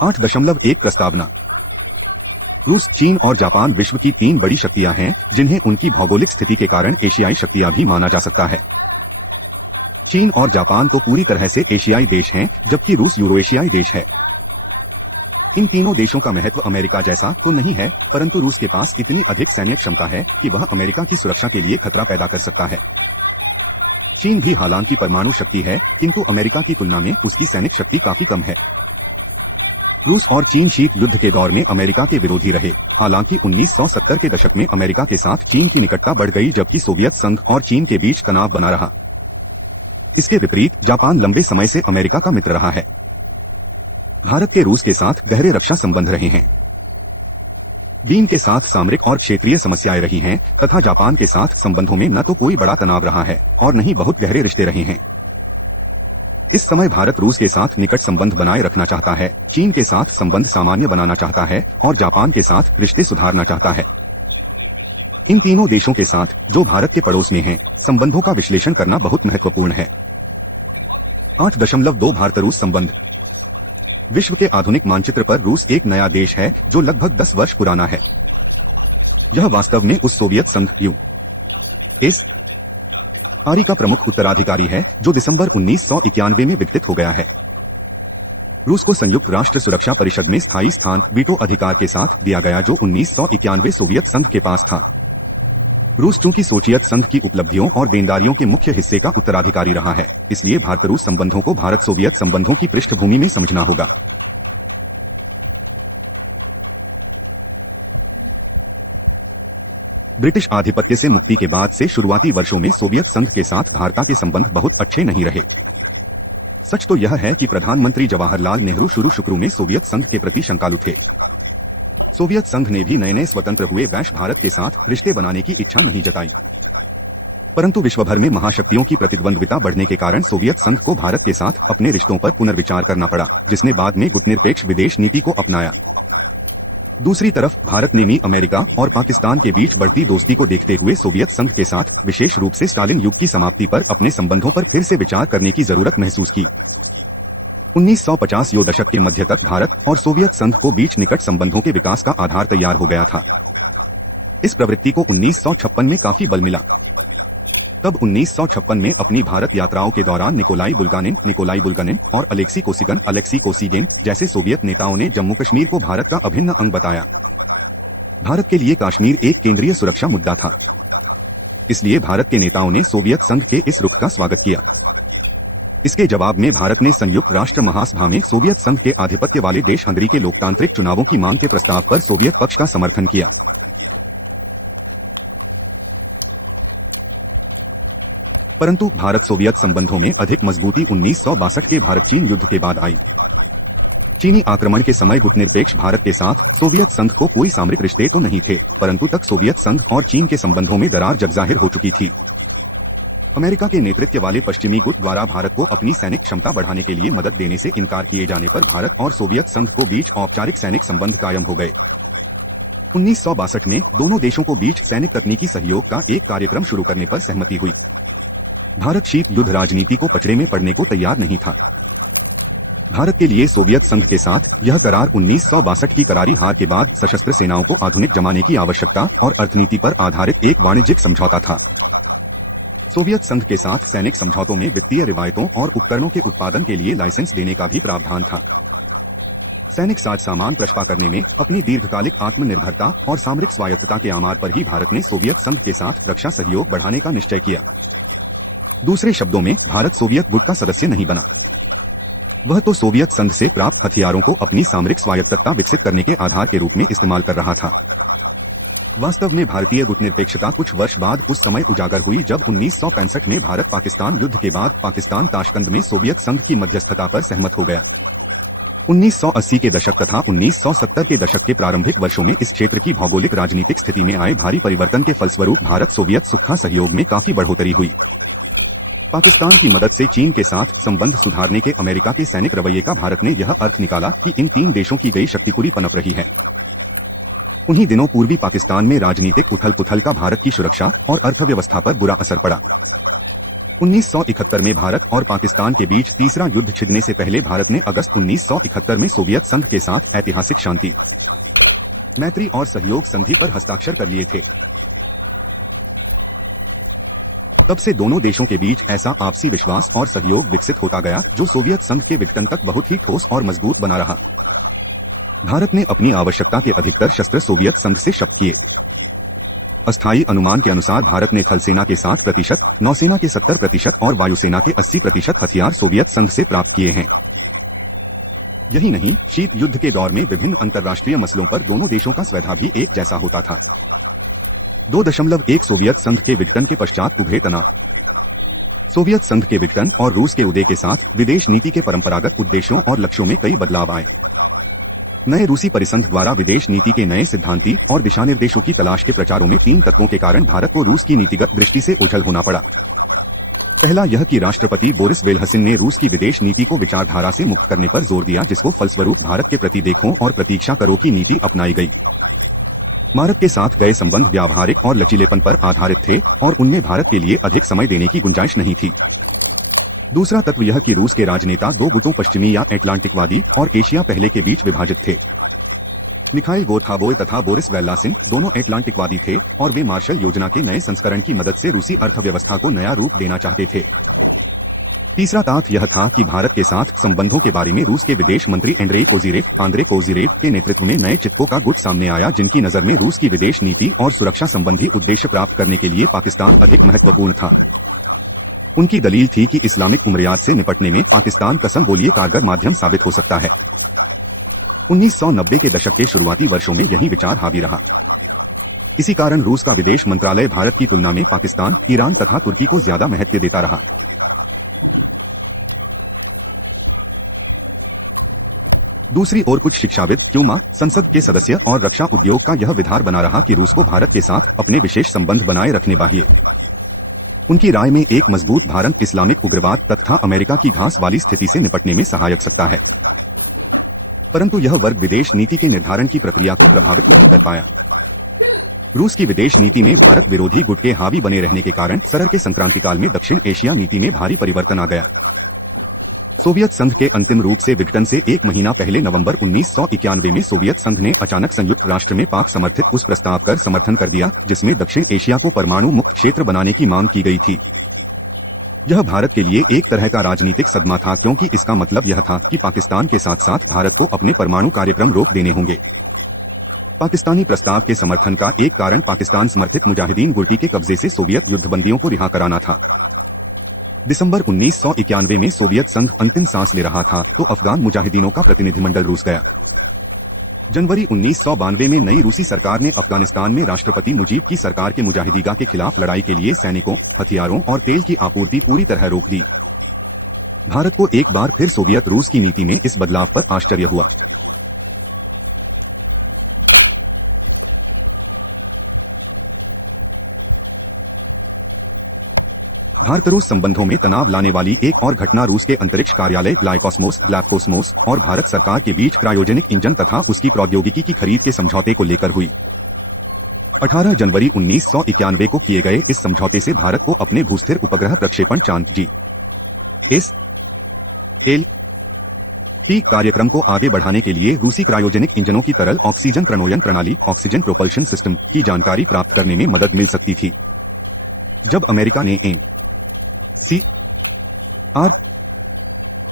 8.1 प्रस्तावना। रूस, चीन और जापान विश्व की 3 बड़ी शक्तियां हैं जिन्हें उनकी भौगोलिक स्थिति के कारण एशियाई शक्तियां भी माना जा सकता है। चीन और जापान तो पूरी तरह से एशियाई देश हैं, जबकि रूस यूरोएशियाई देश है। इन तीनों देशों का महत्व अमेरिका जैसा तो नहीं है, परंतु रूस के पास इतनी अधिक सैन्य क्षमता है कि वह अमेरिका की सुरक्षा के लिए खतरा पैदा कर सकता है। चीन भी हालांकि परमाणु शक्ति है, किंतु अमेरिका की तुलना में उसकी सैनिक शक्ति काफी कम है। रूस और चीन शीत युद्ध के दौर में अमेरिका के विरोधी रहे। हालांकि 1970 के दशक में अमेरिका के साथ चीन की निकटता बढ़ गई, जबकि सोवियत संघ और चीन के बीच तनाव बना रहा। इसके विपरीत जापान लंबे समय से अमेरिका का मित्र रहा है। भारत के रूस के साथ गहरे रक्षा संबंध रहे हैं। चीन के साथ सामरिक और क्षेत्रीय समस्याएं रही हैं, तथा जापान के साथ संबंधों में न तो कोई बड़ा तनाव रहा है और न ही बहुत गहरे रिश्ते रहे हैं। इस समय भारत रूस के साथ निकट संबंध बनाए रखना चाहता है, चीन के साथ संबंध सामान्य बनाना चाहता है और जापान के साथ रिश्ते सुधारना चाहता है। इन तीनों देशों के साथ, जो भारत के पड़ोस में हैं, संबंधों का विश्लेषण करना बहुत महत्वपूर्ण है। 8.2 भारत रूस संबंध। विश्व के आधुनिक मानचित्र पर रूस एक नया देश है जो लगभग 10 वर्ष पुराना है। यह वास्तव में उस सोवियत संघ यूएसएसआर का प्रमुख उत्तराधिकारी है, जो दिसंबर 1991 में विकसित हो गया है। रूस को संयुक्त राष्ट्र सुरक्षा परिषद में स्थायी स्थान वीटो अधिकार के साथ दिया गया, जो 1991 सोवियत संघ के पास था। रूस चूंकि सोवियत संघ की उपलब्धियों और देनदारियों के मुख्य हिस्से का उत्तराधिकारी रहा है, इसलिए भारत रूस संबंधों को भारत सोवियत संबंधों की पृष्ठभूमि में समझना होगा। ब्रिटिश आधिपत्य से मुक्ति के बाद से शुरुआती वर्षों में सोवियत संघ के साथ भारत के संबंध बहुत अच्छे नहीं रहे। सच तो यह है कि प्रधानमंत्री जवाहरलाल नेहरू शुरू में सोवियत संघ के प्रति शंकालु थे। सोवियत संघ ने भी नए स्वतंत्र हुए वैश्व भारत के साथ रिश्ते बनाने की इच्छा नहीं जताई, परंतु विश्वभर में महाशक्तियों की प्रतिद्वंद्विता बढ़ने के कारण सोवियत संघ को भारत के साथ अपने रिश्तों पर पुनर्विचार करना पड़ा, जिसने बाद में गुटनिरपेक्ष विदेश नीति को अपनाया। दूसरी तरफ भारत ने भी अमेरिका और पाकिस्तान के बीच बढ़ती दोस्ती को देखते हुए सोवियत संघ के साथ, विशेष रूप से स्टालिन युग की समाप्ति पर, अपने संबंधों पर फिर से विचार करने की जरूरत महसूस की। 1950 यो दशक के मध्य तक भारत और सोवियत संघ को बीच निकट संबंधों के विकास का आधार तैयार हो गया था। इस प्रवृत्ति को 1956 में काफी बल मिला। तब 1956 में अपनी भारत यात्राओं के दौरान निकोलाई बुल्गानिन और अलेक्सी कोसिगिन जैसे सोवियत नेताओं ने जम्मू कश्मीर को भारत का अभिन्न अंग बताया। भारत के लिए कश्मीर एक केंद्रीय सुरक्षा मुद्दा था, इसलिए भारत के नेताओं ने सोवियत संघ के इस रुख का स्वागत किया। इसके जवाब में भारत ने संयुक्त राष्ट्र महासभा में सोवियत संघ के आधिपत्य वाले देश हंगरी के लोकतांत्रिक चुनावों की मांग के प्रस्ताव पर सोवियत पक्ष का समर्थन किया। परंतु भारत सोवियत संबंधों में अधिक मजबूती 1962 के भारत चीन युद्ध के बाद आई। चीनी आक्रमण के समय गुटनिरपेक्ष भारत के साथ सोवियत संघ को कोई सामरिक रिश्ते तो नहीं थे, परंतु तक सोवियत संघ और चीन के संबंधों में दरार जगजाहिर हो चुकी थी। अमेरिका के नेतृत्व वाले पश्चिमी गुट द्वारा भारत को अपनी सैनिक क्षमता बढ़ाने के लिए मदद देने से इनकार किए जाने पर भारत और सोवियत संघ को बीच औपचारिक सैनिक संबंध कायम हो गए। 1962 में दोनों देशों को बीच सैनिक तकनीकी सहयोग का एक कार्यक्रम शुरू करने पर सहमति हुई। भारत शीत युद्ध राजनीति को पचड़े में पड़ने को तैयार नहीं था। भारत के लिए सोवियत संघ के साथ यह करार 1962 की करारी हार के बाद सशस्त्र सेनाओं को आधुनिक जमाने की आवश्यकता और अर्थनीति पर आधारित एक वाणिज्यिक समझौता था। सोवियत संघ के साथ सैनिक समझौतों में वित्तीय रिवायतों और उपकरणों के उत्पादन के लिए लाइसेंस देने का भी प्रावधान था। सैनिक साज सामान प्रशपा करने में अपनी दीर्घकालिक आत्मनिर्भरता और सामरिक स्वायत्तता के आमार पर ही भारत ने सोवियत संघ के साथ रक्षा सहयोग बढ़ाने का निश्चय किया। दूसरे शब्दों में, भारत सोवियत गुट का सदस्य नहीं बना, वह तो सोवियत संघ से प्राप्त हथियारों को अपनी सामरिक स्वायत्तता विकसित करने के आधार के रूप में इस्तेमाल कर रहा था। वास्तव में भारतीय गुटनिरपेक्षता कुछ वर्ष बाद उस समय उजागर हुई जब 1965 में भारत पाकिस्तान युद्ध के बाद पाकिस्तान ताशकंद में सोवियत संघ की मध्यस्थता पर सहमत हो गया। 1980 के दशक तथा 1970 के दशक के प्रारंभिक वर्षों में इस क्षेत्र की भौगोलिक राजनीतिक स्थिति में आए भारी परिवर्तन के फलस्वरूप भारत सोवियत सुरक्षा सहयोग में काफी बढ़ोतरी हुई। पाकिस्तान की मदद से चीन के साथ संबंध सुधारने के अमेरिका के सैनिक रवैये का भारत ने यह अर्थ निकाला कि इन तीन देशों की गई शक्ति पूरी पनप रही है। उन्हीं दिनों पूर्वी पाकिस्तान में राजनीतिक उथल पुथल का भारत की सुरक्षा और अर्थव्यवस्था पर बुरा असर पड़ा। 1971 में भारत और पाकिस्तान के बीच तीसरा युद्ध छिड़ने से पहले भारत ने अगस्त 1971 में सोवियत संघ के साथ ऐतिहासिक शांति, मैत्री और सहयोग संधि पर हस्ताक्षर कर लिए थे। तब से दोनों देशों के बीच ऐसा आपसी विश्वास और सहयोग विकसित होता गया जो सोवियत संघ के विघटन तक बहुत ही ठोस और मजबूत बना रहा। भारत ने अपनी आवश्यकता के अधिकतर शस्त्र सोवियत संघ से शप्त किए। अस्थायी अनुमान के अनुसार भारत ने थल सेना के 60%, नौसेना के 70% और वायुसेना के 80% हथियार सोवियत संघ से प्राप्त किए हैं। यही नहीं, शीत युद्ध के दौर में विभिन्न अंतर्राष्ट्रीय मसलों पर दोनों देशों का स्वैधा भी एक जैसा होता था। 2.1 सोवियत संघ के विघटन के पश्चात उभरे तनाव। सोवियत संघ के विघटन और रूस के उदय के साथ विदेश नीति के परंपरागत उद्देश्यों और लक्ष्यों में कई बदलाव आए। नए रूसी परिसंघ द्वारा विदेश नीति के नए सिद्धांती और दिशानिर्देशों की तलाश के प्रचारों में 3 तत्वों के कारण भारत को रूस की नीतिगत दृष्टि से ओझल होना पड़ा। पहला यह कि राष्ट्रपति बोरिस येल्त्सिन ने रूस की विदेश नीति को विचारधारा से मुक्त करने पर जोर दिया, जिसको फलस्वरूप भारत के प्रति देखो और प्रतीक्षा करो की नीति अपनाई गई। भारत के साथ गए संबंध व्यावहारिक और लचीलेपन पर आधारित थे और उनमें भारत के लिए अधिक समय देने की गुंजाइश नहीं थी। दूसरा तत्व यह कि रूस के राजनेता 2 गुटों पश्चिमी या एटलांटिकवादी और एशिया पहले के बीच विभाजित थे। मिखाइल गोरखाबोय तथा बोरिस येल्त्सिन दोनों एटलांटिकवादी थे और वे मार्शल योजना के नए संस्करण की मदद से रूसी अर्थव्यवस्था को नया रूप देना चाहते थे। तीसरा तथ्य यह था कि भारत के साथ संबंधों के बारे में रूस के विदेश मंत्री आंद्रे कोज़िरेव के नेतृत्व में नए चिटकों का गुट सामने आया, जिनकी नजर में रूस की विदेश नीति और सुरक्षा संबंधी उद्देश्य प्राप्त करने के लिए पाकिस्तान अधिक महत्वपूर्ण था। उनकी दलील थी कि इस्लामिक उम्रियात से निपटने में पाकिस्तान कसम बोलिए कारगर माध्यम साबित हो सकता है। 1990 के दशक के शुरुआती वर्षों में यही विचार हावी रहा। इसी कारण रूस का विदेश मंत्रालय भारत की तुलना में पाकिस्तान, ईरान तथा तुर्की को ज्यादा महत्व देता रहा। दूसरी ओर कुछ शिक्षाविद, क्यूमा, संसद के सदस्य और रक्षा उद्योग का यह विधार बना रहा कि रूस को भारत के साथ अपने विशेष संबंध बनाए रखने चाहिए। उनकी राय में एक मजबूत भारत इस्लामिक उग्रवाद तथा अमेरिका की घास वाली स्थिति से निपटने में सहायक सकता है। परंतु यह वर्ग विदेश नीति के निर्धारण की प्रक्रिया को प्रभावित नहीं कर पाया। रूस की विदेश नीति में भारत विरोधी गुट के हावी बने रहने के कारण सरर के संक्रांतिकाल में दक्षिण एशिया नीति में भारी परिवर्तन आ गया। सोवियत संघ के अंतिम रूप से विघटन से 1 महीना पहले नवंबर 1991 में सोवियत संघ ने अचानक संयुक्त राष्ट्र में पाक समर्थित उस प्रस्ताव का समर्थन कर दिया जिसमें दक्षिण एशिया को परमाणु मुक्त क्षेत्र बनाने की मांग की गई थी। यह भारत के लिए एक तरह का राजनीतिक सदमा था, क्योंकि इसका मतलब यह था कि पाकिस्तान के साथ साथ भारत को अपने परमाणु कार्यक्रम रोक देने होंगे। पाकिस्तानी प्रस्ताव के समर्थन का एक कारण पाकिस्तान समर्थित मुजाहिदीन गुर्टी के कब्जे से सोवियत युद्धबंदियों को रिहा कराना था। दिसंबर 1991 में सोवियत संघ अंतिम सांस ले रहा था तो अफगान मुजाहिदीनों का प्रतिनिधिमंडल रूस गया। जनवरी 1992 में नई रूसी सरकार ने अफगानिस्तान में राष्ट्रपति मुजीब की सरकार के मुजाहिदीगा के खिलाफ लड़ाई के लिए सैनिकों, हथियारों और तेल की आपूर्ति पूरी तरह रोक दी। भारत को एक बार फिर सोवियत रूस की नीति में इस बदलाव पर आश्चर्य हुआ। भारत रूस संबंधों में तनाव लाने वाली एक और घटना रूस के अंतरिक्ष कार्यालय ग्लाइकोस्मोस और भारत सरकार के बीच क्रायोजेनिक इंजन तथा उसकी प्रौद्योगिकी की खरीद के समझौते को लेकर हुई। 18 जनवरी 1991 को किए गए इस समझौते से भारत को अपने भूस्थिर उपग्रह प्रक्षेपण चांद GSLV कार्यक्रम को आगे बढ़ाने के लिए रूसी क्रायोजेनिक इंजनों की तरल ऑक्सीजन प्रणोयन प्रणाली ऑक्सीजन प्रोपल्शन सिस्टम की जानकारी प्राप्त करने में मदद मिल सकती थी। जब अमेरिका ने CR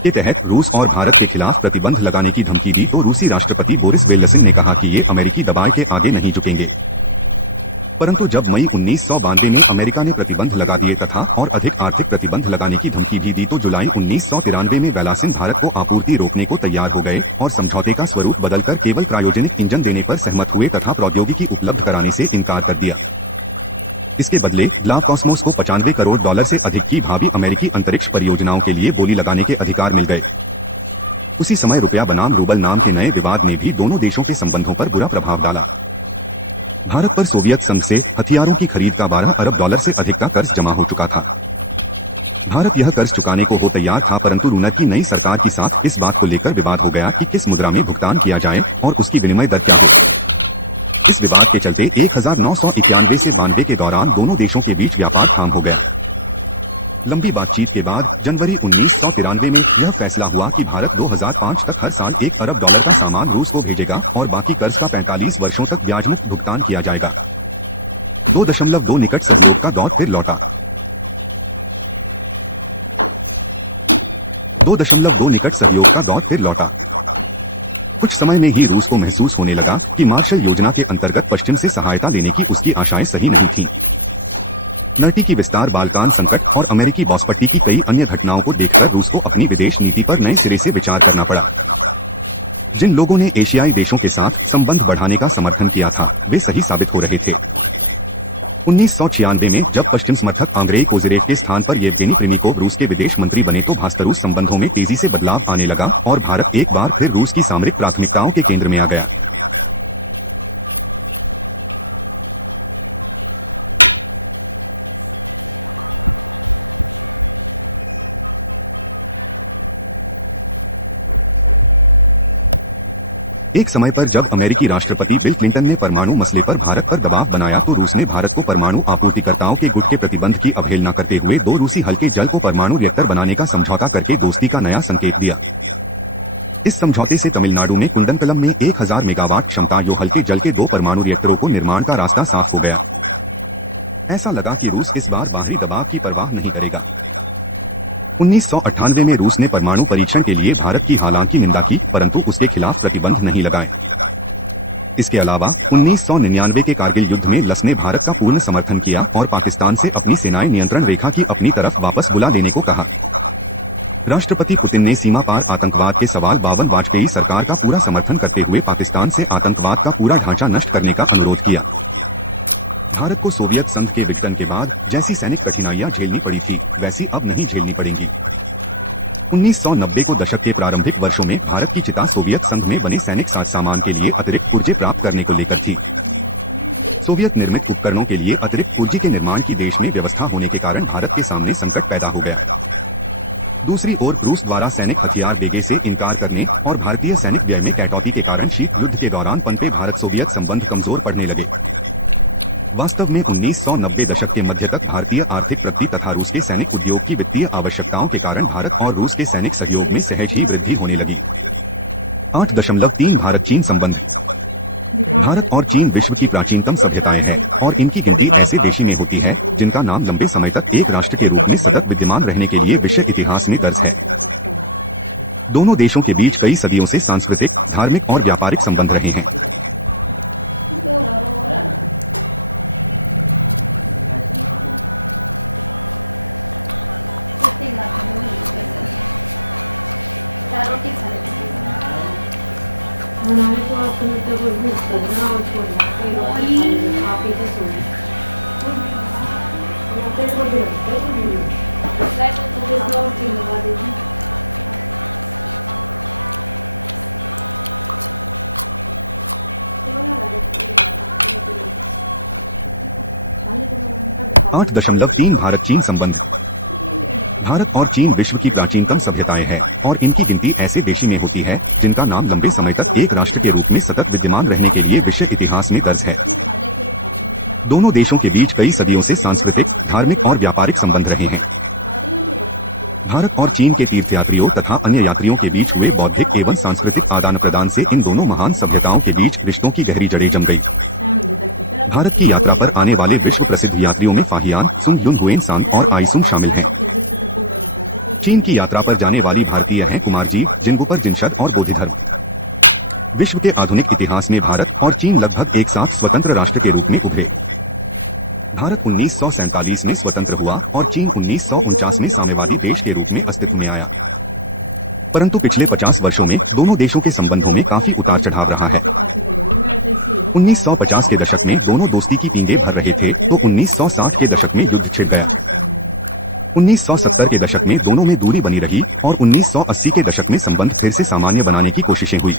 के तहत रूस और भारत के खिलाफ प्रतिबंध लगाने की धमकी दी तो रूसी राष्ट्रपति बोरिस येल्त्सिन ने कहा कि ये अमेरिकी दबाव के आगे नहीं झुकेंगे। परंतु जब मई 1992 में अमेरिका ने प्रतिबंध लगा दिए तथा और अधिक आर्थिक प्रतिबंध लगाने की धमकी भी दी तो जुलाई 1993 में येल्त्सिन भारत को आपूर्ति रोकने को तैयार हो गए और समझौते का स्वरूप बदलकर केवल क्रायोजेनिक इंजन देने पर सहमत हुए तथा प्रौद्योगिकी उपलब्ध कराने से इनकार कर दिया। इसके बदले ग्लाइकोस्मोस को $95 करोड़ से अधिक की भावी अमेरिकी अंतरिक्ष परियोजनाओं के लिए बोली लगाने के अधिकार मिल गए। उसी समय रुपया बनाम रूबल नाम के नए विवाद ने भी दोनों देशों के संबंधों पर बुरा प्रभाव डाला। भारत पर सोवियत संघ से हथियारों की खरीद का $12 अरब से अधिक का कर्ज जमा हो चुका था। भारत यह कर्ज चुकाने को हो तैयार था, परंतु रूनर की नई सरकार के साथ इस बात को लेकर विवाद हो गया कि किस मुद्रा में भुगतान किया जाए और उसकी विनिमय दर क्या हो। इस विवाद के चलते 1991 से 92 के दौरान दोनों देशों के बीच व्यापार ठाम हो गया। लंबी बातचीत के बाद जनवरी 1993 में यह फैसला हुआ कि भारत 2005 तक हर साल $1 अरब का सामान रूस को भेजेगा और बाकी कर्ज का 45 वर्षों तक ब्याज मुक्त भुगतान किया जाएगा। 2.2 निकट सहयोग का दौर फिर लौटा। 2.2 निकट सहयोग का दौर फिर लौटा। कुछ समय में ही रूस को महसूस होने लगा कि मार्शल योजना के अंतर्गत पश्चिम से सहायता लेने की उसकी आशाएं सही नहीं थीं। नर्टी की विस्तार, बाल्कान संकट और अमेरिकी बॉसपट्टी की कई अन्य घटनाओं को देखकर रूस को अपनी विदेश नीति पर नए सिरे से विचार करना पड़ा। जिन लोगों ने एशियाई देशों के साथ संबंध बढ़ाने का समर्थन किया था, वे सही साबित हो रहे थे। 1996 में जब पश्चिम समर्थक आंद्रेई कोज़िरेव के स्थान पर येवगेनी प्रिमिकोव रूस के विदेश मंत्री बने तो भारत-रूस संबंधों में तेजी से बदलाव आने लगा और भारत एक बार फिर रूस की सामरिक प्राथमिकताओं के केंद्र में आ गया। एक समय पर जब अमेरिकी राष्ट्रपति बिल क्लिंटन ने परमाणु मसले पर भारत पर दबाव बनाया तो रूस ने भारत को परमाणु आपूर्तिकर्ताओं के गुट के प्रतिबंध की अवहेलना करते हुए 2 रूसी हल्के जल को परमाणु रिएक्टर बनाने का समझौता करके दोस्ती का नया संकेत दिया। इस समझौते से तमिलनाडु में कुंडनकलम में 1000 मेगावाट क्षमता यो हल्के जल के 2 परमाणु रिएक्टरों को निर्माण का रास्ता साफ हो गया। ऐसा लगा कि रूस इस बार बाहरी दबाव की परवाह नहीं करेगा। 1998 में रूस ने परमाणु परीक्षण के लिए भारत की हालांकि निंदा की, परंतु उसके खिलाफ प्रतिबंध नहीं लगाए। इसके अलावा 1999 के कारगिल युद्ध में लस ने भारत का पूर्ण समर्थन किया और पाकिस्तान से अपनी सेनाएं नियंत्रण रेखा की अपनी तरफ वापस बुला लेने को कहा। राष्ट्रपति पुतिन ने सीमा पार आतंकवाद के सवाल बावन वाजपेयी सरकार का पूरा समर्थन करते हुए पाकिस्तान से आतंकवाद का पूरा ढांचा नष्ट करने का अनुरोध किया। भारत को सोवियत संघ के विघटन के बाद जैसी सैनिक कठिनाइयां झेलनी पड़ी थी, वैसी अब नहीं झेलनी पड़ेंगी। 1990 को दशक के प्रारंभिक वर्षों में भारत की चिता सोवियत संघ में बने सैनिक साज सामान के लिए अतिरिक्त पुर्जे प्राप्त करने को लेकर थी। सोवियत निर्मित उपकरणों के लिए अतिरिक्त पुर्जे के निर्माण की देश में व्यवस्था होने के कारण भारत के सामने संकट पैदा हो गया। दूसरी ओर रूस द्वारा सैनिक हथियार देने से इनकार करने और भारतीय सैनिक व्यय में कटौती के कारण शीत युद्ध के दौरान पनपे भारत सोवियत संबंध कमजोर पड़ने लगे। वास्तव में 1990 दशक के मध्य तक भारतीय आर्थिक प्रगति तथा रूस के सैनिक उद्योग की वित्तीय आवश्यकताओं के कारण भारत और रूस के सैनिक सहयोग में सहज ही वृद्धि होने लगी। 8.3 भारत चीन संबंध। भारत और चीन विश्व की प्राचीनतम सभ्यताएं हैं और इनकी गिनती ऐसे देशी में होती है जिनका नाम लंबे समय तक एक राष्ट्र के रूप में सतत विद्यमान रहने के लिए विश्व इतिहास में दर्ज है। दोनों देशों के बीच कई सदियों से सांस्कृतिक, धार्मिक और व्यापारिक संबंध रहे हैं। आठ दशमलव तीन भारत चीन संबंध। भारत और चीन विश्व की प्राचीनतम सभ्यताएं हैं और इनकी गिनती ऐसे देशी में होती है जिनका नाम लंबे समय तक एक राष्ट्र के रूप में सतत विद्यमान रहने के लिए विश्व इतिहास में दर्ज है। दोनों देशों के बीच कई सदियों से सांस्कृतिक, धार्मिक और व्यापारिक संबंध रहे हैं। भारत और चीन के तीर्थयात्रियों तथा अन्य यात्रियों के बीच हुए बौद्धिक एवं सांस्कृतिक आदान प्रदान से इन दोनों महान सभ्यताओं के बीच रिश्तों की गहरी जड़ें जम गई। भारत की यात्रा पर आने वाले विश्व प्रसिद्ध यात्रियों में फाहियान, सुंग युन हुएनसांग और आईसुंग शामिल हैं। चीन की यात्रा पर जाने वाली भारतीय हैं कुमारजी, जिनगुपर जिनशद और बोधिधर्म। विश्व के आधुनिक इतिहास में भारत और चीन लगभग एक साथ स्वतंत्र राष्ट्र के रूप में उभरे। भारत 1947 में स्वतंत्र हुआ और चीन 1949 में साम्यवादी देश के रूप में अस्तित्व में आया। परंतु पिछले 50 वर्षों में दोनों देशों के संबंधों में काफी उतार चढ़ाव रहा है। 1950 के दशक में दोनों दोस्ती की पींगे भर रहे थे तो 1960 के दशक में युद्ध छिड़ गया। 1970 के दशक में दोनों में दूरी बनी रही और 1980 के दशक में संबंध फिर से सामान्य बनाने की कोशिशें हुई।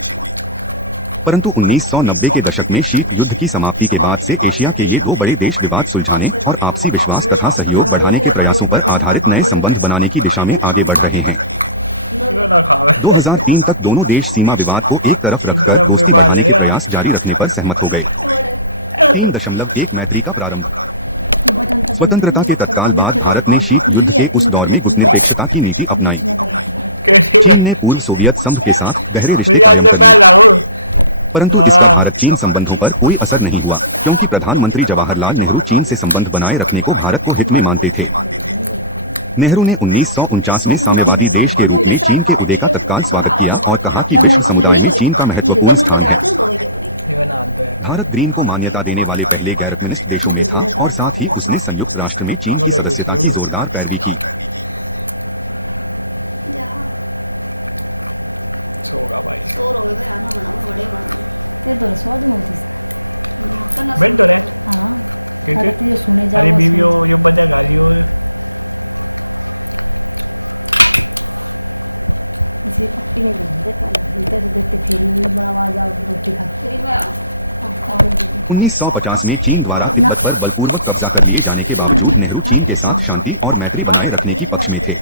परंतु 1990 के दशक में शीत युद्ध की समाप्ति के बाद से एशिया के ये दो बड़े देश विवाद सुलझाने और आपसी विश्वास तथा सहयोग बढ़ाने के प्रयासों पर आधारित नए संबंध बनाने की दिशा में आगे बढ़ रहे हैं। 2003 तक दोनों देश सीमा विवाद को एक तरफ रखकर दोस्ती बढ़ाने के प्रयास जारी रखने पर सहमत हो गए। 3.1 मैत्री का प्रारंभ। स्वतंत्रता के तत्काल बाद भारत ने शीत युद्ध के उस दौर में गुटनिरपेक्षता की नीति अपनाई। चीन ने पूर्व सोवियत संघ के साथ गहरे रिश्ते कायम कर लिए, परंतु इसका भारत चीन संबंधों पर कोई असर नहीं हुआ, क्योंकि प्रधानमंत्री जवाहरलाल नेहरू चीन से संबंध बनाए रखने को भारत को हित में मानते थे। नेहरू ने 1949 में साम्यवादी देश के रूप में चीन के उदय का तत्काल स्वागत किया और कहा कि विश्व समुदाय में चीन का महत्वपूर्ण स्थान है। भारत ग्रीन को मान्यता देने वाले पहले गैर कम्युनिस्ट देशों में था और साथ ही उसने संयुक्त राष्ट्र में चीन की सदस्यता की जोरदार पैरवी की। उन्नीस में चीन द्वारा तिब्बत पर बलपूर्वक कब्जा कर लिए जाने के बावजूद नेहरू चीन के साथ शांति और मैत्री बनाए रखने की पक्ष में थे।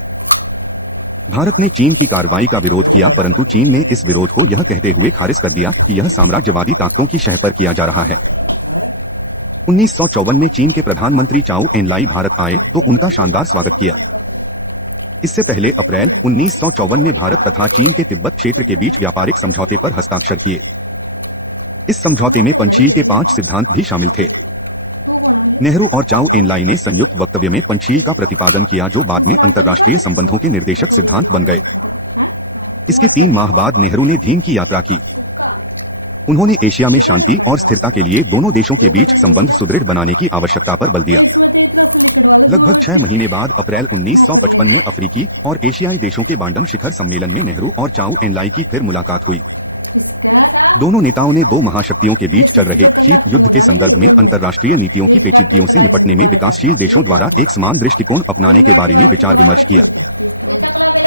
भारत ने चीन की कार्रवाई का विरोध किया, परंतु चीन ने इस विरोध को यह कहते हुए खारिज कर दिया कि यह साम्राज्यवादी ताकतों की शह पर किया जा रहा है। 1954 में चीन के प्रधानमंत्री चाउ एनलाई भारत आए तो उनका शानदार स्वागत किया। इससे पहले अप्रैल 1954 में भारत तथा चीन के तिब्बत क्षेत्र के बीच व्यापारिक समझौते पर हस्ताक्षर किए। इस समझौते में पंचशील के 5 सिद्धांत भी शामिल थे। नेहरू और चाउ एनलाई ने संयुक्त वक्तव्य में पंचशील का प्रतिपादन किया, जो बाद में अंतर्राष्ट्रीय संबंधों के निर्देशक सिद्धांत बन गए। इसके 3 माह बाद नेहरू ने धीम की यात्रा की। उन्होंने एशिया में शांति और स्थिरता के लिए दोनों देशों के बीच संबंध सुदृढ़ बनाने की आवश्यकता पर बल दिया। लगभग 6 महीने बाद अप्रैल 1955 में अफ्रीकी और एशियाई देशों के बांडन शिखर सम्मेलन में नेहरू और चाउ एनलाई की फिर मुलाकात हुई। दोनों नेताओं ने 2 महाशक्तियों के बीच चल रहे शीत युद्ध के संदर्भ में अंतर्राष्ट्रीय नीतियों की पेचीदगियों से निपटने में विकासशील देशों द्वारा एक समान दृष्टिकोण अपनाने के बारे में विचार विमर्श किया।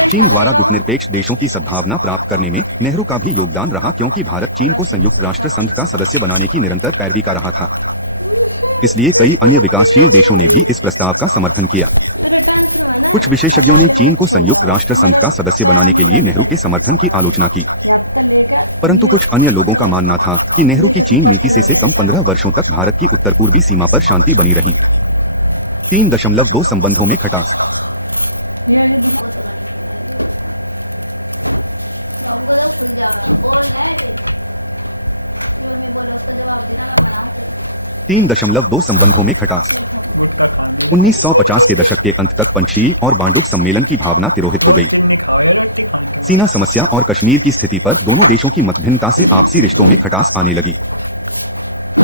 चीन द्वारा गुटनिरपेक्ष देशों की सद्भावना प्राप्त करने में नेहरू का भी योगदान रहा, क्योंकि भारत चीन को संयुक्त राष्ट्र संघ का सदस्य बनाने की निरंतर पैरवी कर रहा था। इसलिए कई अन्य विकासशील देशों ने भी इस प्रस्ताव का समर्थन किया। कुछ विशेषज्ञों ने चीन को संयुक्त राष्ट्र संघ का सदस्य बनाने के लिए नेहरू के समर्थन की आलोचना की, परंतु कुछ अन्य लोगों का मानना था कि नेहरू की चीन नीति से कम 15 वर्षों तक भारत की उत्तर पूर्वी सीमा पर शांति बनी रही। 3.2 संबंधों में खटास। संबंधों में खटास। 1950 के दशक के अंत तक पंचशील और बांडुप सम्मेलन की भावना तिरोहित हो गई। सीमा समस्या और कश्मीर की स्थिति पर दोनों देशों की मतभिन्नता से आपसी रिश्तों में खटास आने लगी।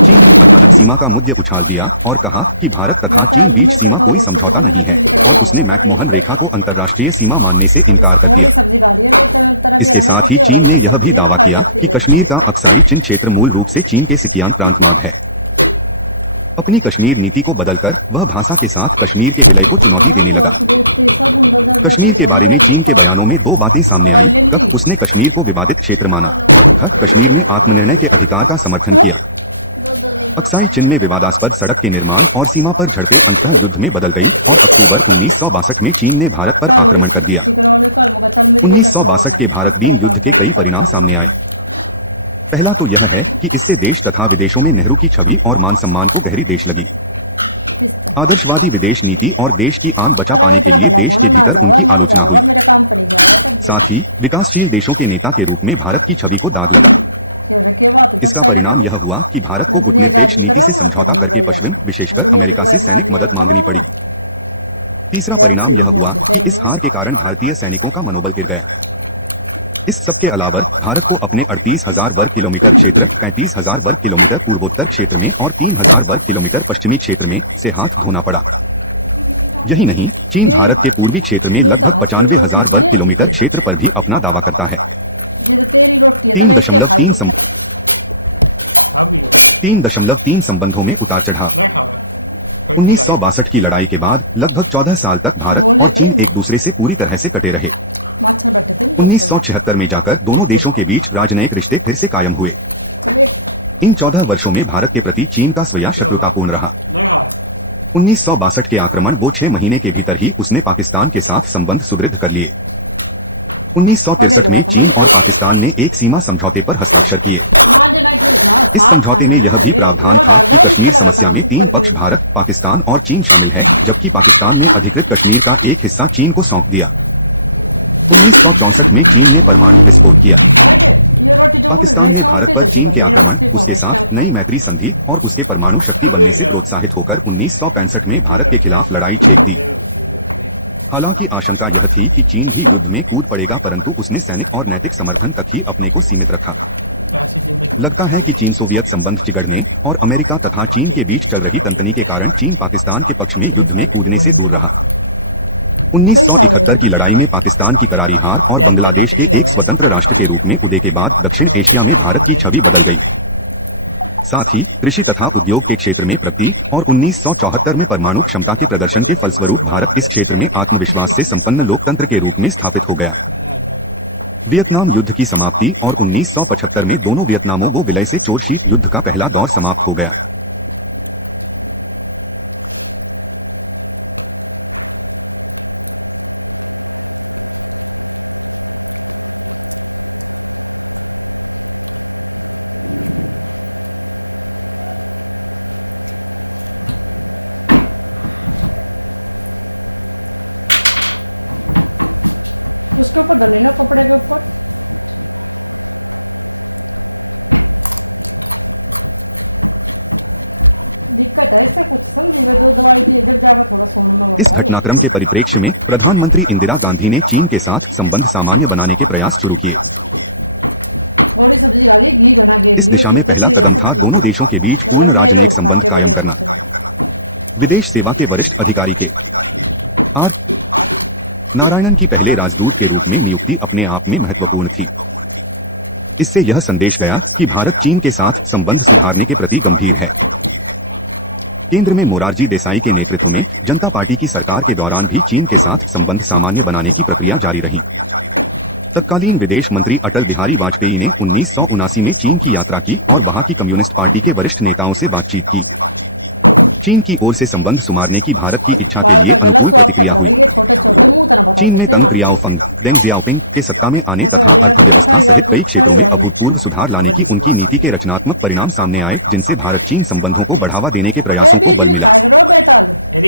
चीन ने अचानक सीमा का मुद्दा उछाल दिया और कहा कि भारत तथा चीन बीच सीमा कोई समझौता नहीं है, और उसने मैकमोहन रेखा को अंतर्राष्ट्रीय सीमा मानने से इनकार कर दिया। इसके साथ ही चीन ने यह भी दावा किया कि कश्मीर का अक्साई चिन क्षेत्र मूल रूप से चीन के सिकियांग प्रांतमाग है। अपनी कश्मीर नीति को बदलकर वह भाषा के साथ कश्मीर के विलय को चुनौती देने लगा। कश्मीर के बारे में चीन के बयानों में 2 बातें सामने आई। कब उसने कश्मीर को विवादित क्षेत्र माना और ख कश्मीर में आत्मनिर्णय के अधिकार का समर्थन किया। अक्साई चिन में विवादास्पद सड़क के निर्माण और सीमा पर झड़पें अंतः युद्ध में बदल गई और अक्टूबर 1962 में चीन ने भारत पर आक्रमण कर दिया। 1962 के भारत चीन युद्ध के कई परिणाम सामने आए। पहला तो यह है कि इससे देश तथा विदेशों में नेहरू की छवि और मान सम्मान को गहरी ठेस लगी। आदर्शवादी विदेश नीति और देश की आन बचा पाने के लिए देश के भीतर उनकी आलोचना हुई। साथ ही विकासशील देशों के नेता के रूप में भारत की छवि को दाग लगा। इसका परिणाम यह हुआ कि भारत को गुटनिरपेक्ष नीति से समझौता करके पश्चिम, विशेषकर अमेरिका से सैनिक मदद मांगनी पड़ी। तीसरा परिणाम यह हुआ कि इस हार के कारण भारतीय सैनिकों का मनोबल गिर गया। इस सब के अलावा भारत को अपने 38,000 वर्ग किलोमीटर क्षेत्र, 35,000 वर्ग किलोमीटर पूर्वोत्तर क्षेत्र में और 3,000 वर्ग किलोमीटर पश्चिमी क्षेत्र में से हाथ धोना पड़ा। यही नहीं, चीन भारत के पूर्वी क्षेत्र में लगभग 95,000 वर्ग किलोमीटर क्षेत्र पर भी अपना दावा करता है। 3.3 संबंधों में उतार चढ़ाव। 1962 की लड़ाई के बाद लगभग 14 साल तक भारत और चीन एक दूसरे से पूरी तरह से कटे रहे। 1976 में जाकर दोनों देशों के बीच राजनयिक रिश्ते फिर से कायम हुए। इन 14 वर्षों में भारत के प्रति चीन का स्वयं शत्रुतापूर्ण रहा। 1962 के आक्रमण वो 6 महीने के भीतर ही उसने पाकिस्तान के साथ संबंध सुदृढ़ कर लिए। 1963 में चीन और पाकिस्तान ने एक सीमा समझौते पर हस्ताक्षर किए। इस समझौते में यह भी प्रावधान था कि कश्मीर समस्या में तीन पक्ष भारत, पाकिस्तान और चीन शामिल है, जबकि पाकिस्तान ने अधिकृत कश्मीर का एक हिस्सा चीन को सौंप दिया। 1964 में चीन ने परमाणु विस्फोट किया। पाकिस्तान ने भारत पर चीन के आक्रमण, उसके साथ नई मैत्री संधि और उसके परमाणु शक्ति बनने से प्रोत्साहित होकर 1965 में भारत के खिलाफ लड़ाई छेड़ दी। हालांकि आशंका यह थी कि चीन भी युद्ध में कूद पड़ेगा, परंतु उसने सैनिक और नैतिक समर्थन तक ही अपने को सीमित रखा। लगता है कि चीन सोवियत संबंध चिगड़ने और अमेरिका तथा चीन के बीच चल रही तनतनी के कारण चीन पाकिस्तान के पक्ष में युद्ध में कूदने से दूर रहा। 1971 की लड़ाई में पाकिस्तान की करारी हार और बांग्लादेश के एक स्वतंत्र राष्ट्र के रूप में उदय के बाद दक्षिण एशिया में भारत की छवि बदल गई। साथ ही कृषि तथा उद्योग के क्षेत्र में प्रगति और 1974 में परमाणु क्षमता के प्रदर्शन के फलस्वरूप भारत इस क्षेत्र में आत्मविश्वास से संपन्न लोकतंत्र के रूप में स्थापित हो गया। वियतनाम युद्ध की समाप्ति और 1975 में दोनों वियतनामों को विलय से चोर शीत युद्ध का पहला दौर समाप्त हो गया। इस घटनाक्रम के परिप्रेक्ष्य में प्रधानमंत्री इंदिरा गांधी ने चीन के साथ संबंध सामान्य बनाने के प्रयास शुरू किए। इस दिशा में पहला कदम था दोनों देशों के बीच पूर्ण राजनयिक संबंध कायम करना। विदेश सेवा के वरिष्ठ अधिकारी के आर नारायणन की पहले राजदूत के रूप में नियुक्ति अपने आप में महत्वपूर्ण थी। इससे यह संदेश गया कि भारत चीन के साथ संबंध सुधारने के प्रति गंभीर है। केंद्र में मोरारजी देसाई के नेतृत्व में जनता पार्टी की सरकार के दौरान भी चीन के साथ संबंध सामान्य बनाने की प्रक्रिया जारी रही। तत्कालीन विदेश मंत्री अटल बिहारी वाजपेयी ने 1979 में चीन की यात्रा की और वहां की कम्युनिस्ट पार्टी के वरिष्ठ नेताओं से बातचीत की। चीन की ओर से संबंध सुधारने की भारत की इच्छा के लिए अनुकूल प्रतिक्रिया हुई। चीन में तंग क्रियाओफंग डेंग जियाओपिंग के सत्ता में आने तथा अर्थव्यवस्था सहित कई क्षेत्रों में अभूतपूर्व सुधार लाने की उनकी नीति के रचनात्मक परिणाम सामने आए, जिनसे भारत चीन संबंधों को बढ़ावा देने के प्रयासों को बल मिला।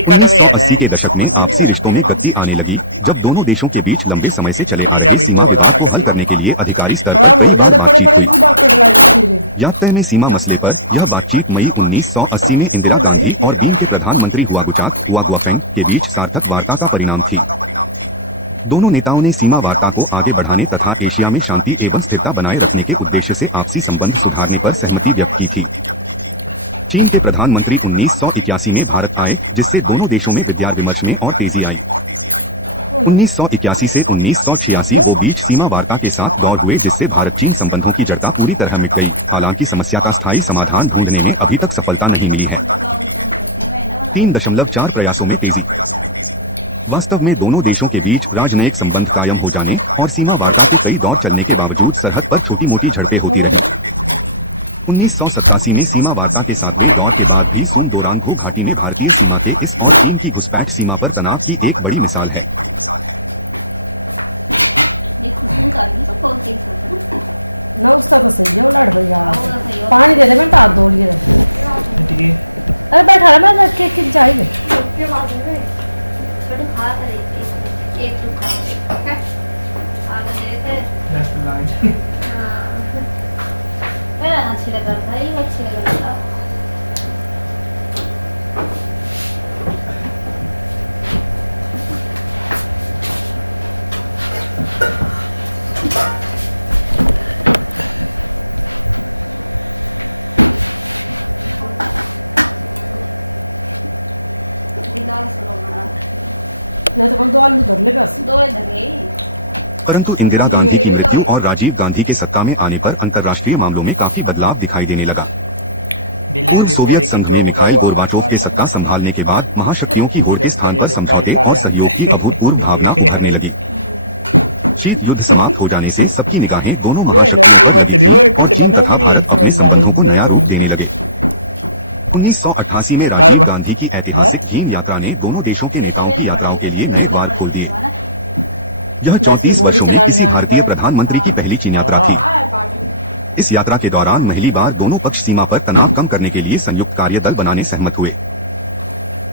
1980 के दशक में आपसी रिश्तों में गति आने लगी, जब दोनों देशों के बीच लंबे समय से चले आ रहे सीमा विवाद को हल करने के लिए अधिकारी स्तर पर कई बार बातचीत हुई। यात्रा में सीमा मसले पर यह बातचीत मई 1980 में इंदिरा गांधी और बीन के प्रधानमंत्री हुआ गुआफेंग के बीच सार्थक वार्ता का परिणाम थी। दोनों नेताओं ने सीमा वार्ता को आगे बढ़ाने तथा एशिया में शांति एवं स्थिरता बनाए रखने के उद्देश्य से आपसी संबंध सुधारने पर सहमति व्यक्त की थी। चीन के प्रधानमंत्री 1981 में भारत आए, जिससे दोनों देशों में विचार विमर्श में और तेजी आई। 1981 से 1986 वो बीच सीमा वार्ता के साथ दौर हुए, जिससे भारत चीन संबंधों की जड़ता पूरी तरह मिट गई। हालांकि समस्या का स्थायी समाधान ढूंढने में अभी तक सफलता नहीं मिली है। 3.4 प्रयासों में तेजी। वास्तव में दोनों देशों के बीच राजनयिक संबंध कायम हो जाने और सीमा वार्ता के कई दौर चलने के बावजूद सरहद पर छोटी मोटी झड़पें होती रहीं। 1987 में सीमा वार्ता के 7वें दौर के बाद भी सुम दोरांग घाटी में भारतीय सीमा के इस और चीन की घुसपैठ सीमा पर तनाव की एक बड़ी मिसाल है। परंतु इंदिरा गांधी की मृत्यु और राजीव गांधी के सत्ता में आने पर अंतर्राष्ट्रीय मामलों में काफी बदलाव दिखाई देने लगा। पूर्व सोवियत संघ में मिखाइल गोर्बाचोव के सत्ता संभालने के बाद महाशक्तियों की होड़ के स्थान पर समझौते और सहयोग की अभूतपूर्व भावना उभरने लगी। शीत युद्ध समाप्त हो जाने से सबकी निगाहें दोनों महाशक्तियों पर लगी थीं और चीन तथा भारत अपने संबंधों को नया रूप देने लगे। 1988 में राजीव गांधी की ऐतिहासिक चीन यात्रा ने दोनों देशों के नेताओं की यात्राओं के लिए नए द्वार खोल दिए। यह 34 वर्षों में किसी भारतीय प्रधानमंत्री की पहली चीन यात्रा थी। इस यात्रा के दौरान पहली बार दोनों पक्ष सीमा पर तनाव कम करने के लिए संयुक्त कार्य दल बनाने सहमत हुए।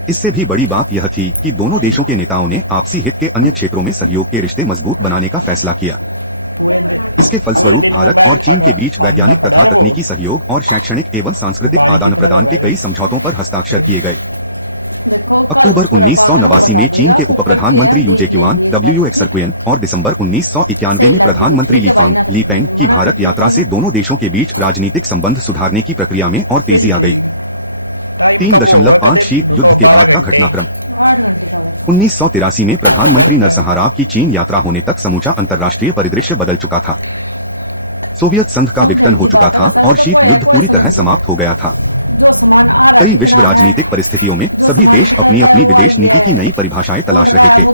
इससे भी बड़ी बात यह थी कि दोनों देशों के नेताओं ने आपसी हित के अन्य क्षेत्रों में सहयोग के रिश्ते मजबूत बनाने का फैसला किया। इसके फलस्वरूप भारत और चीन के बीच वैज्ञानिक तथा तकनीकी सहयोग और शैक्षणिक एवं सांस्कृतिक आदान प्रदान के कई समझौतों पर हस्ताक्षर किए गए। अक्टूबर 1989 में चीन के उप प्रधानमंत्री यूजे क्युआन WX और दिसंबर 1991 में प्रधानमंत्री ली पेंग की भारत यात्रा से दोनों देशों के बीच राजनीतिक संबंध सुधारने की प्रक्रिया में और तेजी आ गई। 3.5 शीत युद्ध के बाद का घटनाक्रम। 1983 में प्रधानमंत्री नरसंहाराव की चीन यात्रा होने तक समूचा अंतर्राष्ट्रीय परिदृश्य बदल चुका था। सोवियत संघ का विघटन हो चुका था और शीत युद्ध पूरी तरह समाप्त हो गया था। कई विश्व राजनीतिक परिस्थितियों में सभी देश अपनी अपनी विदेश नीति की नई परिभाषाएं तलाश रहे थे।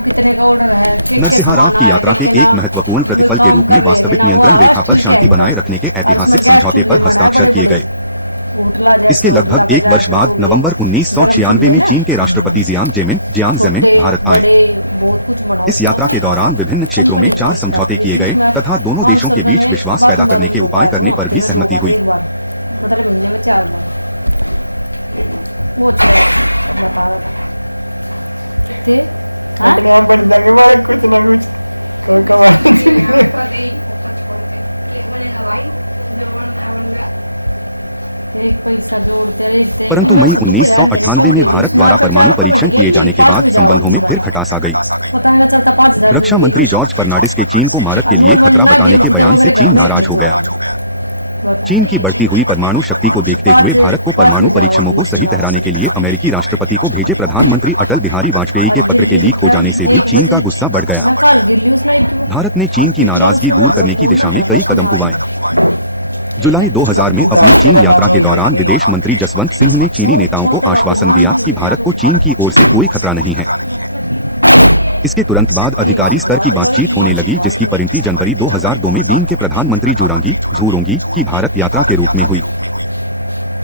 नरसिंहा राव की यात्रा के एक महत्वपूर्ण प्रतिफल के रूप में वास्तविक नियंत्रण रेखा पर शांति बनाए रखने के ऐतिहासिक समझौते पर हस्ताक्षर किए गए। इसके लगभग एक वर्ष बाद नवंबर 1996 में चीन के राष्ट्रपति जियांग ज़ेमिन भारत आए। इस यात्रा के दौरान विभिन्न क्षेत्रों में 4 समझौते किए गए तथा दोनों देशों के बीच विश्वास पैदा करने के उपाय करने पर भी सहमति हुई। परंतु मई 1998 में भारत द्वारा परमाणु परीक्षण किए जाने के बाद संबंधों में फिर खटास आ गई। रक्षा मंत्री जॉर्ज फर्नांडिस के चीन को मारक के लिए खतरा बताने के बयान से चीन नाराज हो गया। चीन की बढ़ती हुई परमाणु शक्ति को देखते हुए भारत को परमाणु परीक्षणों को सही ठहराने के लिए अमेरिकी राष्ट्रपति को भेजे प्रधानमंत्री अटल बिहारी वाजपेयी के पत्र के लीक हो जाने से भी चीन का गुस्सा बढ़ गया। भारत ने चीन की नाराजगी दूर करने की दिशा में कई कदम उठाए। जुलाई 2000 में अपनी चीन यात्रा के दौरान विदेश मंत्री जसवंत सिंह ने चीनी नेताओं को आश्वासन दिया कि भारत को चीन की ओर से कोई खतरा नहीं है। इसके तुरंत बाद अधिकारी स्तर की बातचीत होने लगी, जिसकी परिणति जनवरी 2002 में बीन के प्रधानमंत्री झूरोंगी की भारत यात्रा के रूप में हुई।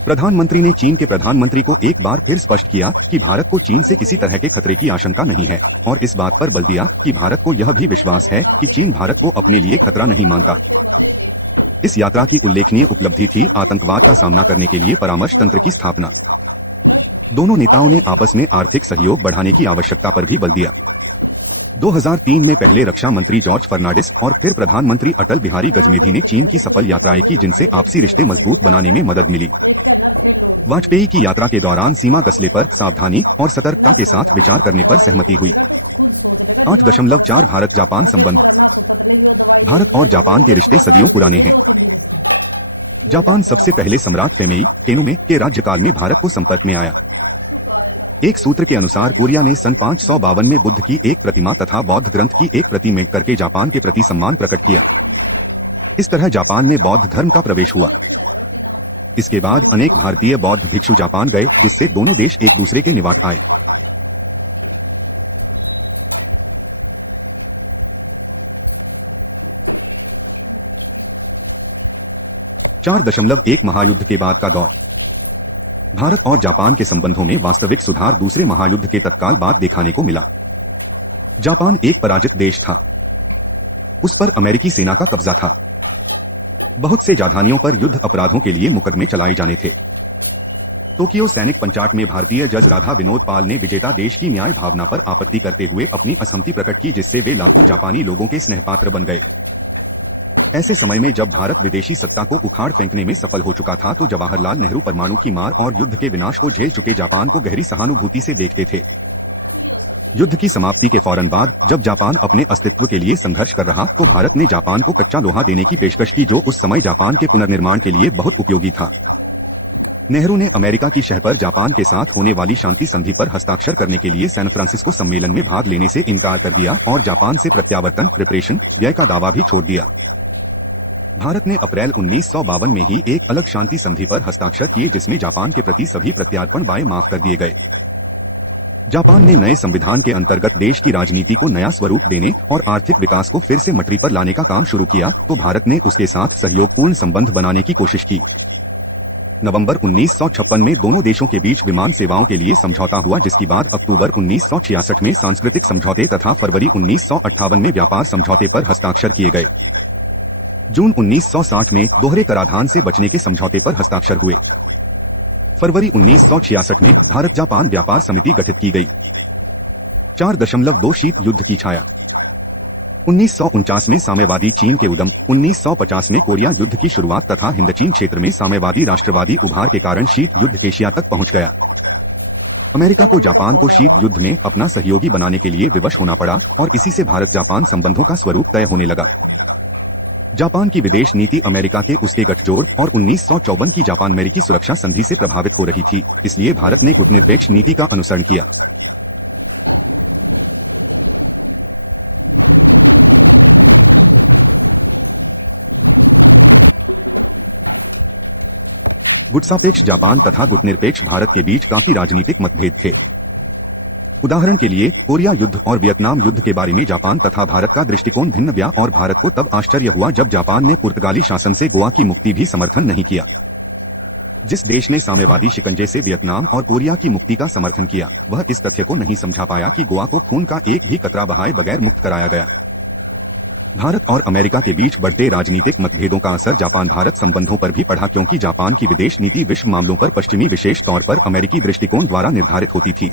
प्रधानमंत्री ने चीन के प्रधानमंत्री को एक बार फिर स्पष्ट किया कि भारत को चीन से किसी तरह के खतरे की आशंका नहीं है और इस बात पर बल दिया कि भारत को यह भी विश्वास है कि चीन भारत को अपने लिए खतरा नहीं मानता। इस यात्रा की उल्लेखनीय उपलब्धि थी आतंकवाद का सामना करने के लिए परामर्श तंत्र की स्थापना। दोनों नेताओं ने आपस में आर्थिक सहयोग बढ़ाने की आवश्यकता पर भी बल दिया। 2003 में पहले रक्षा मंत्री जॉर्ज फर्नांडिस और फिर प्रधानमंत्री अटल बिहारी वाजपेयी ने चीन की सफल यात्राएं की, जिनसे आपसी रिश्ते मजबूत बनाने में मदद मिली। वाजपेयी की यात्रा के दौरान सीमा गसले पर सावधानी और सतर्कता के साथ विचार करने पर सहमति हुई। 8.4 भारत जापान संबंध। भारत और जापान के रिश्ते सदियों पुराने हैं। जापान सबसे पहले सम्राट फेमेई केनुमे के राज्यकाल में भारत को संपर्क में आया। एक सूत्र के अनुसार कोरिया ने सन 552 में बुद्ध की एक प्रतिमा तथा बौद्ध ग्रंथ की एक प्रति मेंट करके जापान के प्रति सम्मान प्रकट किया। इस तरह जापान में बौद्ध धर्म का प्रवेश हुआ। इसके बाद अनेक भारतीय बौद्ध भिक्षु जापान गए, जिससे दोनों देश एक दूसरे के निकट आए। 4.1 महायुद्ध के बाद का दौर। भारत और जापान के संबंधों में वास्तविक सुधार दूसरे महायुद्ध के तत्काल बाद दिखाने को मिला। जापान एक पराजित देश था। उस पर अमेरिकी सेना का कब्जा था। बहुत से राजधानियों पर युद्ध अपराधों के लिए मुकदमे चलाए जाने थे। टोक्यो सैनिक पंचाट में भारतीय जज राधा विनोद पाल ने विजेता देश की न्याय भावना पर आपत्ति करते हुए अपनी असहमति प्रकट की, जिससे वे लाखों जापानी लोगों के स्नेहपात्र बन गए। ऐसे समय में जब भारत विदेशी सत्ता को उखाड़ फेंकने में सफल हो चुका था, तो जवाहरलाल नेहरू परमाणु की मार और युद्ध के विनाश को झेल चुके जापान को गहरी सहानुभूति से देखते थे। युद्ध की समाप्ति के फौरन बाद जब जापान अपने अस्तित्व के लिए संघर्ष कर रहा, तो भारत ने जापान को कच्चा लोहा देने की पेशकश की, जो उस समय जापान के पुनर्निर्माण के लिए बहुत उपयोगी था। नेहरू ने अमेरिका की शह पर जापान के साथ होने वाली शांति संधि पर हस्ताक्षर करने के लिए सैन फ्रांसिस्को सम्मेलन में भाग लेने से इनकार कर दिया और जापान से प्रत्यावर्तन व्यय का दावा भी छोड़ दिया। भारत ने अप्रैल 1952 में ही एक अलग शांति संधि पर हस्ताक्षर किए, जिसमें जापान के प्रति सभी प्रत्यार्पण माफ कर दिए गए। जापान ने नए संविधान के अंतर्गत देश की राजनीति को नया स्वरूप देने और आर्थिक विकास को फिर से मटरी पर लाने का काम शुरू किया, तो भारत ने उसके साथ सहयोगपूर्ण संबंध बनाने की कोशिश की। नवंबर 1956 में दोनों देशों के बीच विमान सेवाओं के लिए समझौता हुआ, जिसके बाद अक्टूबर 1966 में सांस्कृतिक समझौते तथा फरवरी 1958 में व्यापार समझौते पर हस्ताक्षर किए गए। जून 1960 में दोहरे कराधान से बचने के समझौते पर हस्ताक्षर हुए। फरवरी 1966 में भारत जापान व्यापार समिति गठित की गई। 4.2 शीत युद्ध की छाया। 1949 में साम्यवादी चीन के उद्यम, 1950 में कोरिया युद्ध की शुरुआत तथा हिंदचीन क्षेत्र में साम्यवादी राष्ट्रवादी उभार के कारण शीत युद्ध एशिया तक पहुंच गया। अमेरिका को जापान को शीत युद्ध में अपना सहयोगी बनाने के लिए विवश होना पड़ा और इसी से भारत जापान संबंधों का स्वरूप तय होने लगा। जापान की विदेश नीति अमेरिका के उसके गठजोड़ और 1954 की जापान अमेरिकी सुरक्षा संधि से प्रभावित हो रही थी, इसलिए भारत ने गुटनिरपेक्ष नीति का अनुसरण किया। गुटसापेक्ष जापान तथा गुटनिरपेक्ष भारत के बीच काफी राजनीतिक मतभेद थे। उदाहरण के लिए कोरिया युद्ध और वियतनाम युद्ध के बारे में जापान तथा भारत का दृष्टिकोण भिन्न हुआ और भारत को तब आश्चर्य हुआ जब जापान ने पुर्तगाली शासन से गोवा की मुक्ति भी समर्थन नहीं किया। जिस देश ने साम्यवादी शिकंजे से वियतनाम और कोरिया की मुक्ति का समर्थन किया, वह इस तथ्य को नहीं समझा पाया कि गोवा को खून का एक भी कतरा बहाए बगैर मुक्त कराया गया। भारत और अमेरिका के बीच बढ़ते राजनीतिक मतभेदों का असर जापान भारत संबंधों पर भी पड़ा, क्योंकि जापान की विदेश नीति विश्व मामलों पर पश्चिमी विशेष तौर पर अमेरिकी दृष्टिकोण द्वारा निर्धारित होती थी।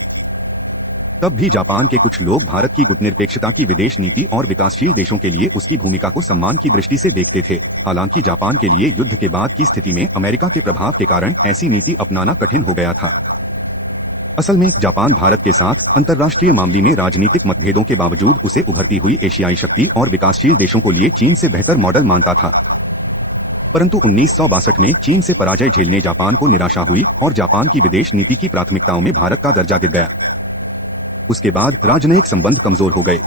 तब भी जापान के कुछ लोग भारत की गुटनिरपेक्षता की विदेश नीति और विकासशील देशों के लिए उसकी भूमिका को सम्मान की दृष्टि से देखते थे। हालांकि जापान के लिए युद्ध के बाद की स्थिति में अमेरिका के प्रभाव के कारण ऐसी नीति अपनाना कठिन हो गया था। असल में जापान भारत के साथ अंतर्राष्ट्रीय मामले में राजनीतिक मतभेदों के बावजूद उसे उभरती हुई एशियाई शक्ति और विकासशील देशों को लिए चीन से बेहतर मॉडल मानता था। परंतु 1962 में चीन से पराजय झेलने जापान को निराशा हुई और जापान की विदेश नीति की प्राथमिकताओं में भारत का दर्जा गिर गया। उसके बाद राजनयिक संबंध कमजोर हो गए।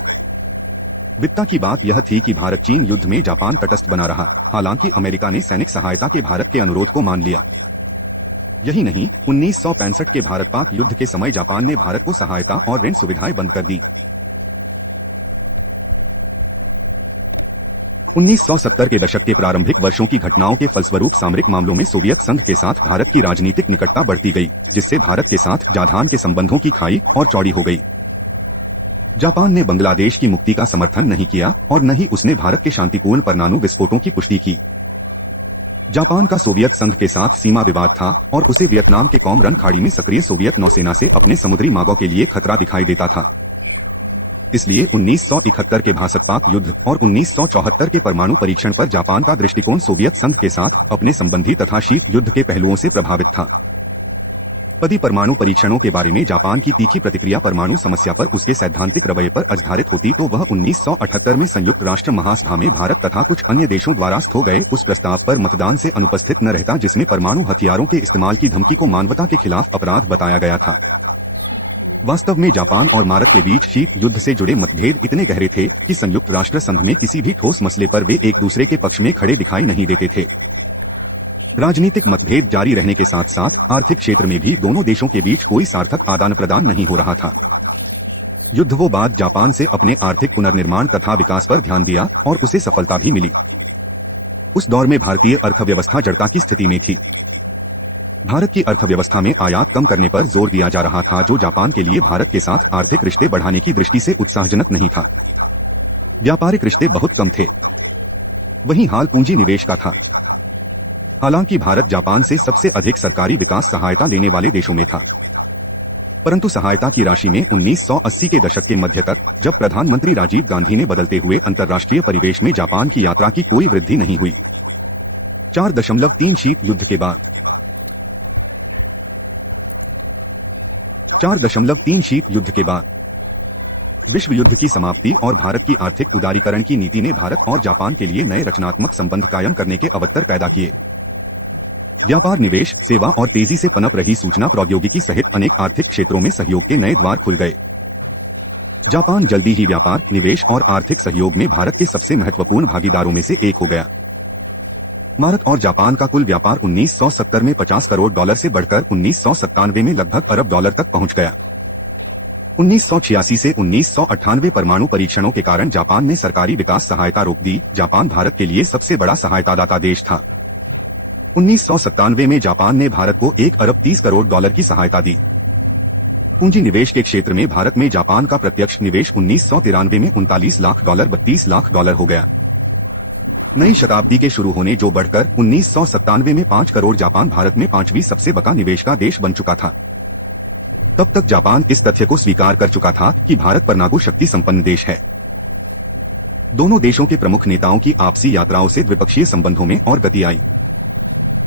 वित्ता की बात यह थी कि भारत चीन युद्ध में जापान तटस्थ बना रहा, हालांकि अमेरिका ने सैनिक सहायता के भारत के अनुरोध को मान लिया। यही नहीं, 1965 के भारत पाक युद्ध के समय जापान ने भारत को सहायता और ऋण सुविधाएं बंद कर दी। 1970 के दशक के प्रारंभिक वर्षों की घटनाओं के फलस्वरूप सामरिक मामलों में सोवियत संघ के साथ भारत की राजनीतिक निकटता बढ़ती गई, जिससे भारत के साथ जाधान के संबंधों की खाई और चौड़ी हो गई। जापान ने बांग्लादेश की मुक्ति का समर्थन नहीं किया और न ही उसने भारत के शांतिपूर्ण परमाणु विस्फोटों की पुष्टि की। जापान का सोवियत संघ के साथ सीमा विवाद था और उसे वियतनाम के कॉमरन खाड़ी में सक्रिय सोवियत नौसेना से अपने समुद्री मार्गों के लिए खतरा दिखाई देता था। इसलिए 1971 के भारत पाक युद्ध और 1974 के परमाणु परीक्षण पर जापान का दृष्टिकोण सोवियत संघ के साथ अपने संबंधी तथा शीत युद्ध के पहलुओं से प्रभावित था। पदी परमाणु परीक्षणों के बारे में जापान की तीखी प्रतिक्रिया परमाणु समस्या पर उसके सैद्धांतिक रवैये पर आधारित होती तो वह 1978 में संयुक्त राष्ट्र महासभा में भारत तथा कुछ अन्य देशों द्वारा स्थो गए उस प्रस्ताव पर मतदान से अनुपस्थित न रहता, जिसमें परमाणु हथियारों के इस्तेमाल की धमकी को मानवता के खिलाफ अपराध बताया गया था। वास्तव में जापान और भारत के बीच शीत युद्ध से जुड़े मतभेद इतने गहरे थे कि संयुक्त राष्ट्र संघ में किसी भी ठोस मसले पर वे एक दूसरे के पक्ष में खड़े दिखाई नहीं देते थे। राजनीतिक मतभेद जारी रहने के साथ साथ आर्थिक क्षेत्र में भी दोनों देशों के बीच कोई सार्थक आदान प्रदान नहीं हो रहा था। युद्धों बाद जापान से अपने आर्थिक पुनर्निर्माण तथा विकास पर ध्यान दिया और उसे सफलता भी मिली। उस दौर में भारतीय अर्थव्यवस्था जड़ता की स्थिति में थी। भारत की अर्थव्यवस्था में आयात कम करने पर जोर दिया जा रहा था, जो जापान के लिए भारत के साथ आर्थिक रिश्ते बढ़ाने की दृष्टि से उत्साहजनक नहीं था। व्यापारिक रिश्ते बहुत कम थे। वहीं हाल पूंजी निवेश का था। हालांकि भारत जापान से सबसे अधिक सरकारी विकास सहायता देने वाले देशों में था, परंतु सहायता की राशि में 1980 के दशक के मध्य तक, जब प्रधानमंत्री राजीव गांधी ने बदलते हुए अंतर्राष्ट्रीय परिवेश में जापान की यात्रा की, कोई वृद्धि नहीं हुई। 4.3 शीत युद्ध के बाद 4.3 शीत युद्ध के बाद विश्व युद्ध की समाप्ति और भारत की आर्थिक उदारीकरण की नीति ने भारत और जापान के लिए नए रचनात्मक संबंध कायम करने के अवसर पैदा किए। व्यापार, निवेश, सेवा और तेजी से पनप रही सूचना प्रौद्योगिकी सहित अनेक आर्थिक क्षेत्रों में सहयोग के नए द्वार खुल गए। जापान जल्दी ही व्यापार, निवेश और आर्थिक सहयोग में भारत के सबसे महत्वपूर्ण भागीदारों में से एक हो गया। भारत और जापान का कुल व्यापार 1970 में $50 करोड़ से बढ़कर 1997 में लगभग अरब डॉलर तक पहुंच गया। 1986 से 1998 परमाणु परीक्षणों के कारण जापान ने सरकारी विकास सहायता रोक दी। जापान भारत के लिए सबसे बड़ा सहायतादाता देश था। 1997 में जापान ने भारत को $1 अरब 30 करोड़ की सहायता दी। पूंजी निवेश के क्षेत्र में भारत में जापान का प्रत्यक्ष निवेश 1993 में $39 लाख $32 लाख हो गया। नई शताब्दी के शुरू होने जो बढ़कर 1997 में 5 करोड़ जापान भारत में 5वीं सबसे बड़ा निवेश का देश बन चुका था। तब तक जापान इस तथ्य को स्वीकार कर चुका था कि भारत परमाणु शक्ति संपन्न देश है। दोनों देशों के प्रमुख नेताओं की आपसी यात्राओं से द्विपक्षीय संबंधों में और गति आई।